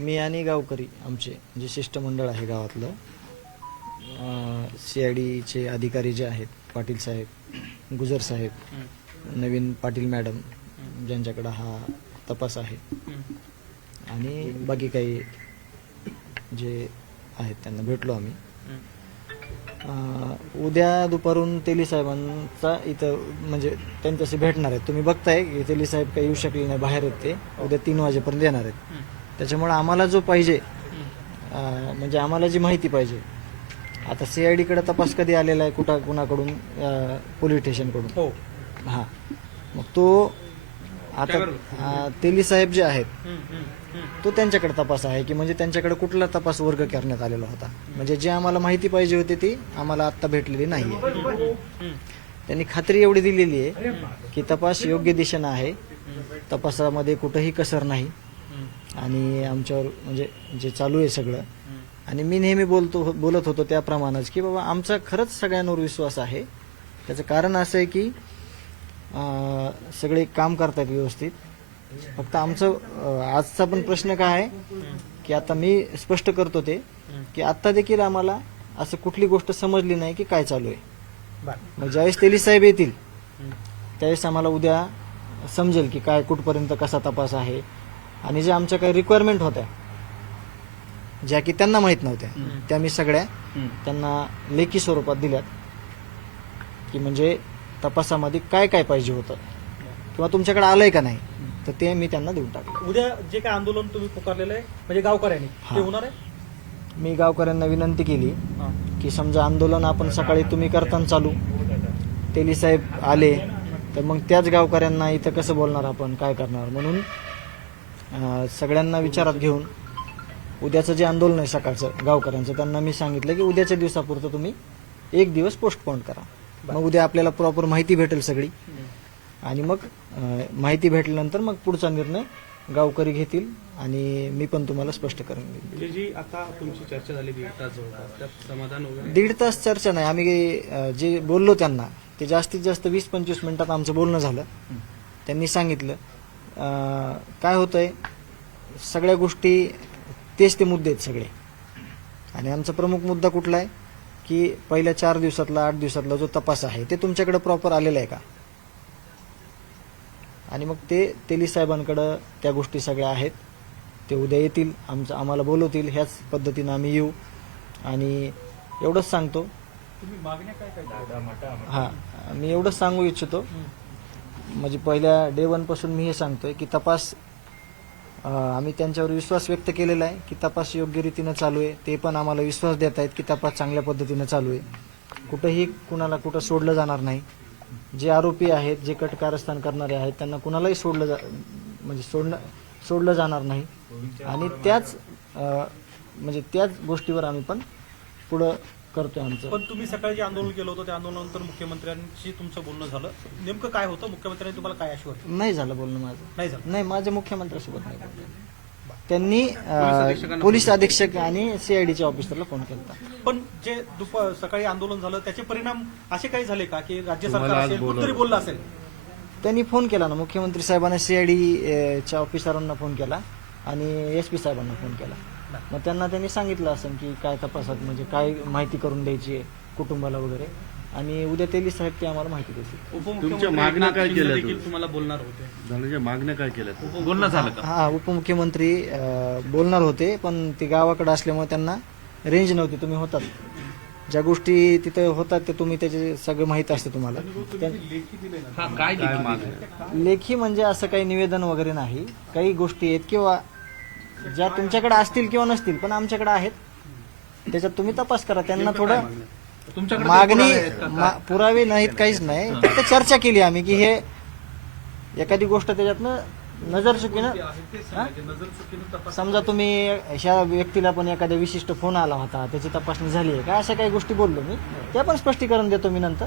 मी आणि गावकरी आमचे जे शिष्टमंडळ आहे गावातलं, CIDचे अधिकारी जे आहेत, पाटील साहेब, गुजर साहेब, नवीन पाटील मॅडम ज्यांच्याकडे हा तपास आहे आणि बाकी काही जे आहेत त्यांना भेटलो आम्ही. उद्या दुपारून तेली साहेबांचा इथं म्हणजे त्यांच्याशी भेटणार आहेत. तुम्ही बघताय की तेली साहेब काही येऊ शकले नाही, बाहेर आहेत ते. उद्या 3 वाजेपर्यंत येणार आहेत. त्याच्यामुळे आम्हाला जो पाहिजे म्हणजे आम्हाला जी माहिती पाहिजे, आता CID कडे तपास कधी आलेला आहे, कुणाकडून, पोलीस स्टेशनकडून. हो. हां, मग तो आता तेली साहेब जे आहेत तो त्यांच्याकडे तपास आहे की म्हणजे त्यांच्याकडे कुठला तपास वर्ग करण्यात आलेला होता. म्हणजे जे आम्हाला माहिती पाहिजे होती ती आम्हाला आत्ता भेटलेली नाहीये. त्यांनी खात्री एवढी दिलेली आहे की तपास योग्य दिशेनं आहे, तपासामध्ये कुठंही कसर नाही आणि आमच्यावर म्हणजे जे चालू आहे सगळं. आणि मी नेहमी बोलत होतो त्याप्रमाणेच की बाबा आमचा खरंच सगळ्यांवर विश्वास आहे. त्याचं कारण असं आहे की सगळे काम करतात व्यवस्थित. फक्त आमचं आजचा पण प्रश्न काय आहे की आता मी स्पष्ट करतो ते की आत्ता देखील आम्हाला असं कुठली गोष्ट समजली नाही की काय चालू आहे. मग ज्यावेळेस तेली साहेब येतील त्यावेळेस आम्हाला उद्या समजेल की काय कुठपर्यंत कसा तपास आहे. आणि ज्या आमच्या काही रिक्वायरमेंट होत्या ज्या की त्यांना माहीत नव्हत्या त्या मी सगळ्या त्यांना लेखी स्वरूपात दिल्यात की म्हणजे तपासामध्ये काय काय पाहिजे होतं किंवा तुमच्याकडे आलंय का नाही, तर ते मी त्यांना देऊन टाकलं. उद्या जे काय आंदोलन तुम्ही पुकारलेलं आहे म्हणजे गावकऱ्यांनी ते होणार आहे. मी गावकऱ्यांना विनंती केली की समजा आंदोलन आपण सकाळी तुम्ही करताना चालू, तेली साहेब आले तर मग त्याच गावकऱ्यांना इथं कसं बोलणार, आपण काय करणार. म्हणून सगळ्यांना विचारात घेऊन उद्याचं जे आंदोलन आहे सकाळचं गावकऱ्यांचं, त्यांना मी सांगितलं की उद्याच्या दिवसापुरतं तुम्ही 1 दिवस पोस्टपोन करा. मग उद्या आपल्याला प्रॉपर माहिती भेटेल सगळी आणि मग माहिती भेटल्यानंतर मग पुढचा निर्णय गावकरी घेतील आणि मी पण तुम्हाला स्पष्ट करून देईन. जी आता तुमची चर्चा झाली 1.5 तास जवळपास, त्यात समाधान वगैरे? 1.5 तास चर्चा नाही, आम्ही जे बोललो त्यांना ते जास्तीत जास्त 20-25 मिनिटात आमचं बोलणं झालं. त्यांनी सांगितलं काय होतंय, सगळ्या गोष्टी तेच ते मुद्दे आहेत सगळे. आणि आमचा प्रमुख मुद्दा कुठला आहे की पहिल्या 4 दिवसातला 8 दिवसातला जो तपास आहे ते तुमच्याकडे प्रॉपर आलेला आहे का. आणि मग ते तेली साहेबांकडं त्या गोष्टी सगळ्या आहेत. ते उद्या येतील, आम्हाला बोलवतील, ह्याच पद्धतीनं आम्ही येऊ. आणि एवढंच सांगतो, हां मी एवढंच सांगू इच्छितो म्हणजे पहिल्या डे 1 पासून मी हे सांगतोय की तपास आम्ही त्यांच्यावर विश्वास व्यक्त केलेला आहे की तपास योग्य रीतीनं चालू आहे. ते पण आम्हाला विश्वास देत आहेत की तपास चांगल्या पद्धतीनं चालू आहे. कुठंही कुणाला कुठं सोडलं जाणार नाही. जे आरोपी आहेत, जे कारस्थान करणारे आहेत, त्यांना कुणालाही सोडलं जाणार नाही. आणि त्याच म्हणजे त्याच गोष्टीवर आम्ही पण पुढं करतोय आमचं. पण तुम्ही सकाळी जे आंदोलन केलं होतं त्या आंदोलनानंतर मुख्यमंत्र्यांशी तुमचं बोलणं झालं, नेमकं काय होतं? मुख्यमंत्र्यांनी तुम्हाला काय आश्वासन? नाही झालं बोलणं माझं. नाही झालं? नाही, माझ्या मुख्यमंत्र्यांसोबत नाही बोलणं. त्यांनी पोलीस अधीक्षक आणि CIDच्या ऑफिसरला फोन केला. पण जे सकाळी आंदोलन झालं त्याचे परिणाम असे काही झाले का की राज्य सरकार असेल कुठतरी बोललं असेल? त्यांनी फोन केला ना, मुख्यमंत्री साहेबांना CIDच्या ऑफिसरांना फोन केला आणि SP साहेबांना फोन केला. मग त्यांनी सांगितलं असेल की काय तपासात म्हणजे काय माहिती करून द्यायची आहे कुटुंबाला वगैरे. आणि उद्या तेली साहेब ते आम्हाला माहिती देतील. तुमच्या मागण्या काय केल्या तुम्हाला बोलणार होते? मागण्या काय केल्या? बोलणं झालं का? हा, उपमुख्यमंत्री बोलणार होते पण ते गावाकडे असल्यामुळे त्यांना रेंज नव्हती. तुम्ही होतात, ज्या गोष्टी तिथे होतात ते तुम्ही त्याचे सगळं माहित असते तुम्हाला. लेखी म्हणजे असं काही निवेदन वगैरे नाही, काही गोष्टी आहेत किंवा ज्या तुमच्याकडे असतील किंवा नसतील पण आमच्याकडे आहेत, त्याच्यात तुम्ही तपास करा. त्यांना थोडं मागणी पुरावे नाहीत, काहीच नाही, फक्त चर्चा केली आम्ही की हे एखादी गोष्ट त्याच्यातनं नजरचुकीनं समजा तुम्ही ह्या व्यक्तीला पण एखाद्या विशिष्ट फोन आला होता त्याची तपासणी झाली आहे का, अशा काही गोष्टी बोललो मी. त्या पण स्पष्टीकरण देतो मी नंतर.